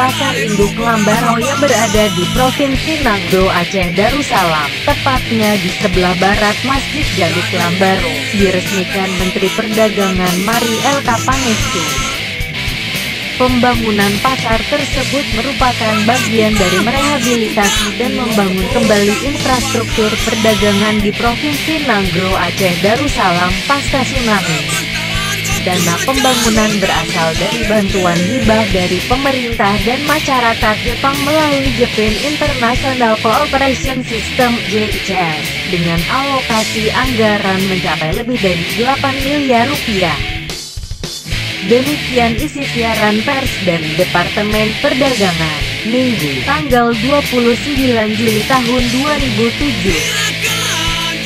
Pasar Induk Lambaro yang berada di Provinsi Nagro Aceh Darussalam, tepatnya di sebelah barat Masjid Jaluk Lambaro, diresmikan Menteri Perdagangan Mari El Kapangestu. Pembangunan pasar tersebut merupakan bagian dari merehabilitasi dan membangun kembali infrastruktur perdagangan di Provinsi Nagro Aceh Darussalam pasca tsunami. Dana pembangunan berasal dari bantuan hibah dari pemerintah dan masyarakat Jepang melalui Japan International Cooperation System (JICS) dengan alokasi anggaran mencapai lebih dari 8 miliar rupiah. Demikian isi siaran pers dari Departemen Perdagangan, Minggu, tanggal 29 Juli tahun 2007.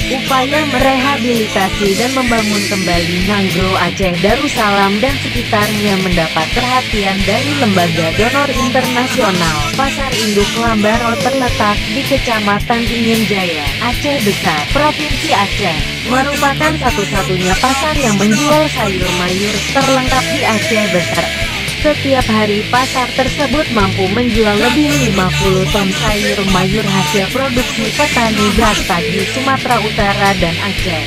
Upaya merehabilitasi dan membangun kembali Nagro Aceh Darussalam dan sekitarnya mendapat perhatian dari lembaga donor internasional. Pasar Induk Lambaro terletak di Kecamatan Ingen Jaya, Aceh Besar, Provinsi Aceh. Merupakan satu-satunya pasar yang menjual sayur mayur terlengkap di Aceh Besar. Setiap hari pasar tersebut mampu menjual lebih 50 ton sayur mayur hasil produksi petani brastagi di Sumatera Utara dan Aceh.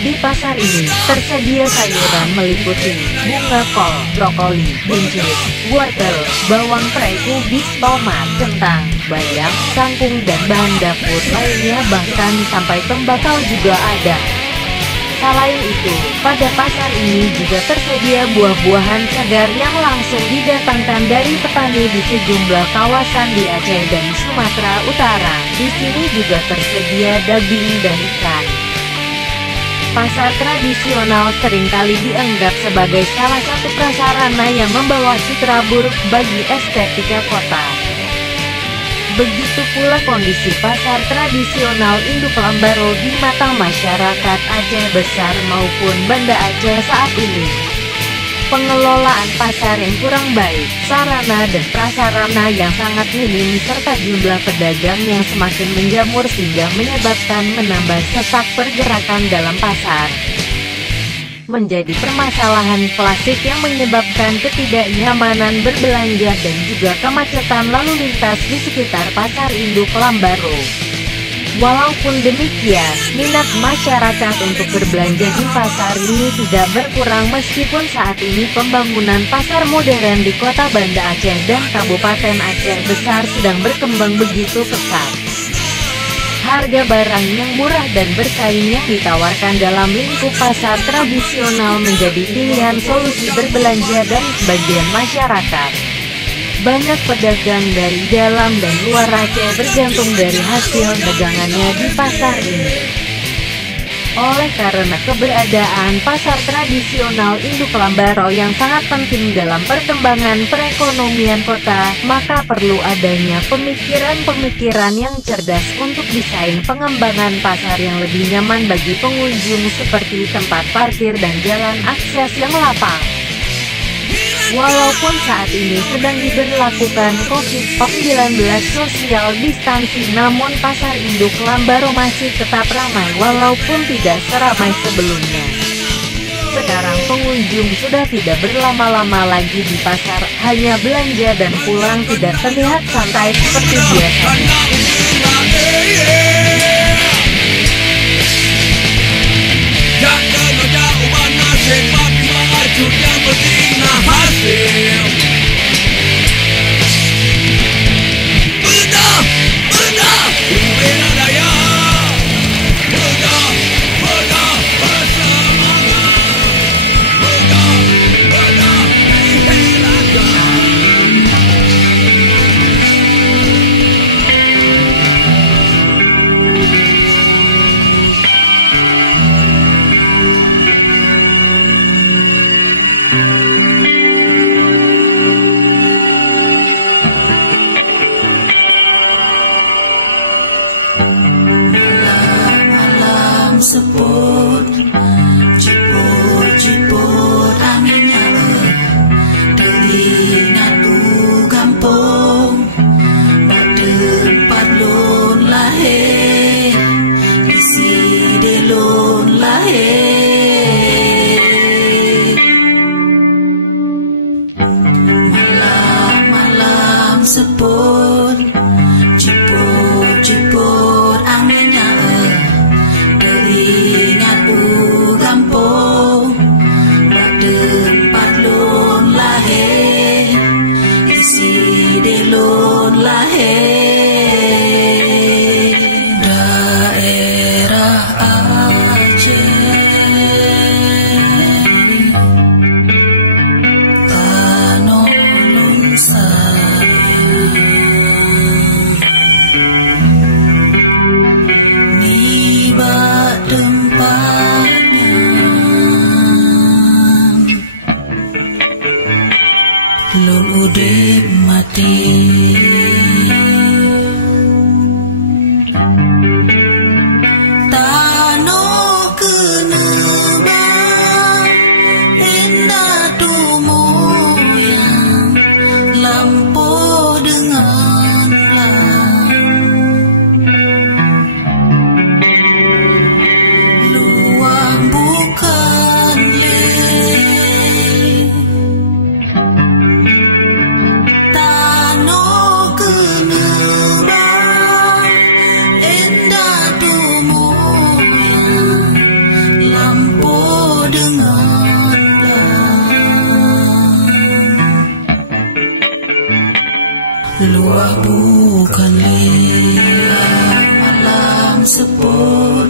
Di pasar ini, tersedia sayuran meliputi bunga kol, brokoli, buncis, wortel, bawang prei, kubis, tomat, kentang, bayam, kangkung dan bahan dapur lainnya, bahkan sampai tembakau juga ada. Selain itu, pada pasar ini juga tersedia buah-buahan segar yang langsung didatangkan dari petani di sejumlah kawasan di Aceh dan Sumatera Utara. Di sini juga tersedia daging dan ikan. Pasar tradisional seringkali dianggap sebagai salah satu prasarana yang membawa citra buruk bagi estetika kota. Begitu pula kondisi pasar tradisional Induk Lambaro di mata masyarakat Aceh Besar maupun Banda Aceh saat ini. Pengelolaan pasar yang kurang baik, sarana dan prasarana yang sangat minim, serta jumlah pedagang yang semakin menjamur sehingga menyebabkan menambah sesak pergerakan dalam pasar. Menjadi permasalahan klasik yang menyebabkan ketidaknyamanan berbelanja dan juga kemacetan lalu lintas di sekitar Pasar Induk Lambaro. Walaupun demikian, minat masyarakat untuk berbelanja di pasar ini tidak berkurang meskipun saat ini pembangunan pasar modern di Kota Banda Aceh dan Kabupaten Aceh Besar sedang berkembang begitu pesat. Harga barang yang murah dan bersaing yang ditawarkan dalam lingkup pasar tradisional menjadi pilihan solusi berbelanja dari sebagian masyarakat. Banyak pedagang dari dalam dan luar Aceh bergantung dari hasil dagangannya di pasar ini. Oleh karena keberadaan pasar tradisional Induk Lambaro yang sangat penting dalam perkembangan perekonomian kota, maka perlu adanya pemikiran-pemikiran yang cerdas untuk desain pengembangan pasar yang lebih nyaman bagi pengunjung seperti tempat parkir dan jalan akses yang lapang. Walaupun saat ini sedang diberlakukan COVID-19 social distancing, namun pasar Induk Lambaro masih tetap ramai walaupun tidak seramai sebelumnya. Sekarang pengunjung sudah tidak berlama-lama lagi di pasar, hanya belanja dan pulang, tidak terlihat santai seperti biasanya. seput, jiput anginnya teringat ku gampong, badan padlon lahir, isi delon lahir. Malam-malam seput, jiput anginnya teringat ku gampong, badan padlon lahir, isi delon lahir. Daerah Aceh, tanolong sayang, nibat tempatnya, lon udip mati. Tanah kenebang, indah tu moyang, lampu dengan lang. Luang bukan leh, tanah kenebang, indah tu moyang, lampu dengan lang. Luah bukan leh, malam seput,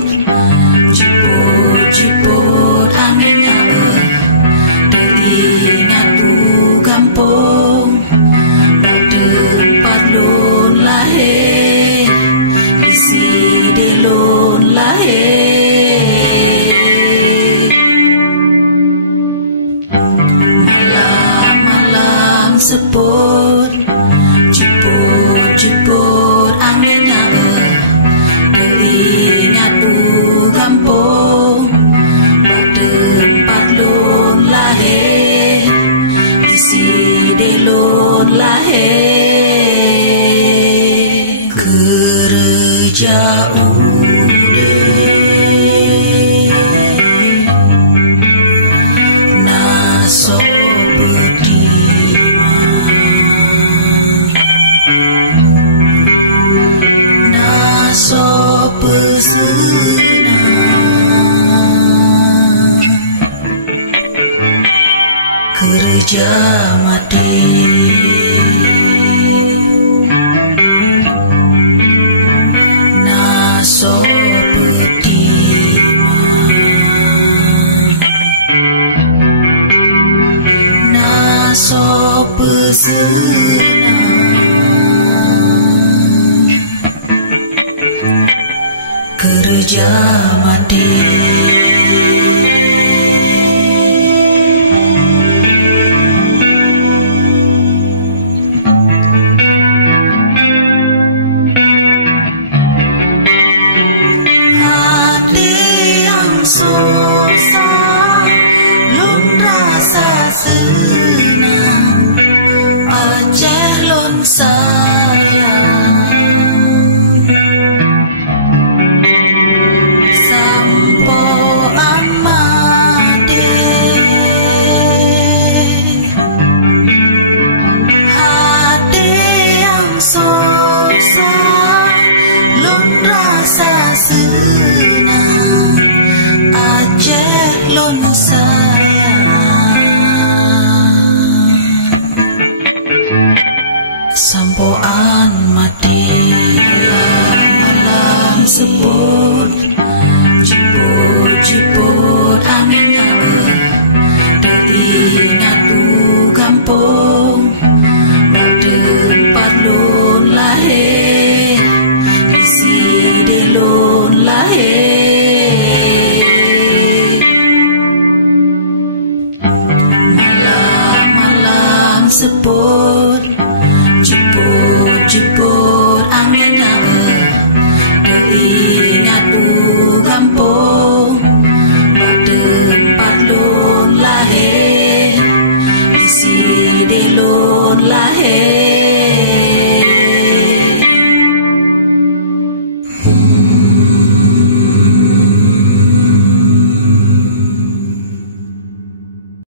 jiput anginnya teringat ku gampong, badan padlon lahir, isi delon lahir. Malam-malam seput, jiput anginnya teringat ku gampong, badan padlon lahir, isi delon lahir. Kerja naso bedima, naso pesenang, kerja mati. Naso bedima, naso pesenang, kerja mati. Susah, lon rasa senang, Aceh lon sayang. Sampo amade, hati yang susah, lon rasa senang, Aceh lon sayang. Sampoan mati, malam seput, jiput anginnya teringat ku gampong, badan padlon lahir, isi delon lahir. Malam-malam seput, jiput anginnya teringat ku gampong, lahir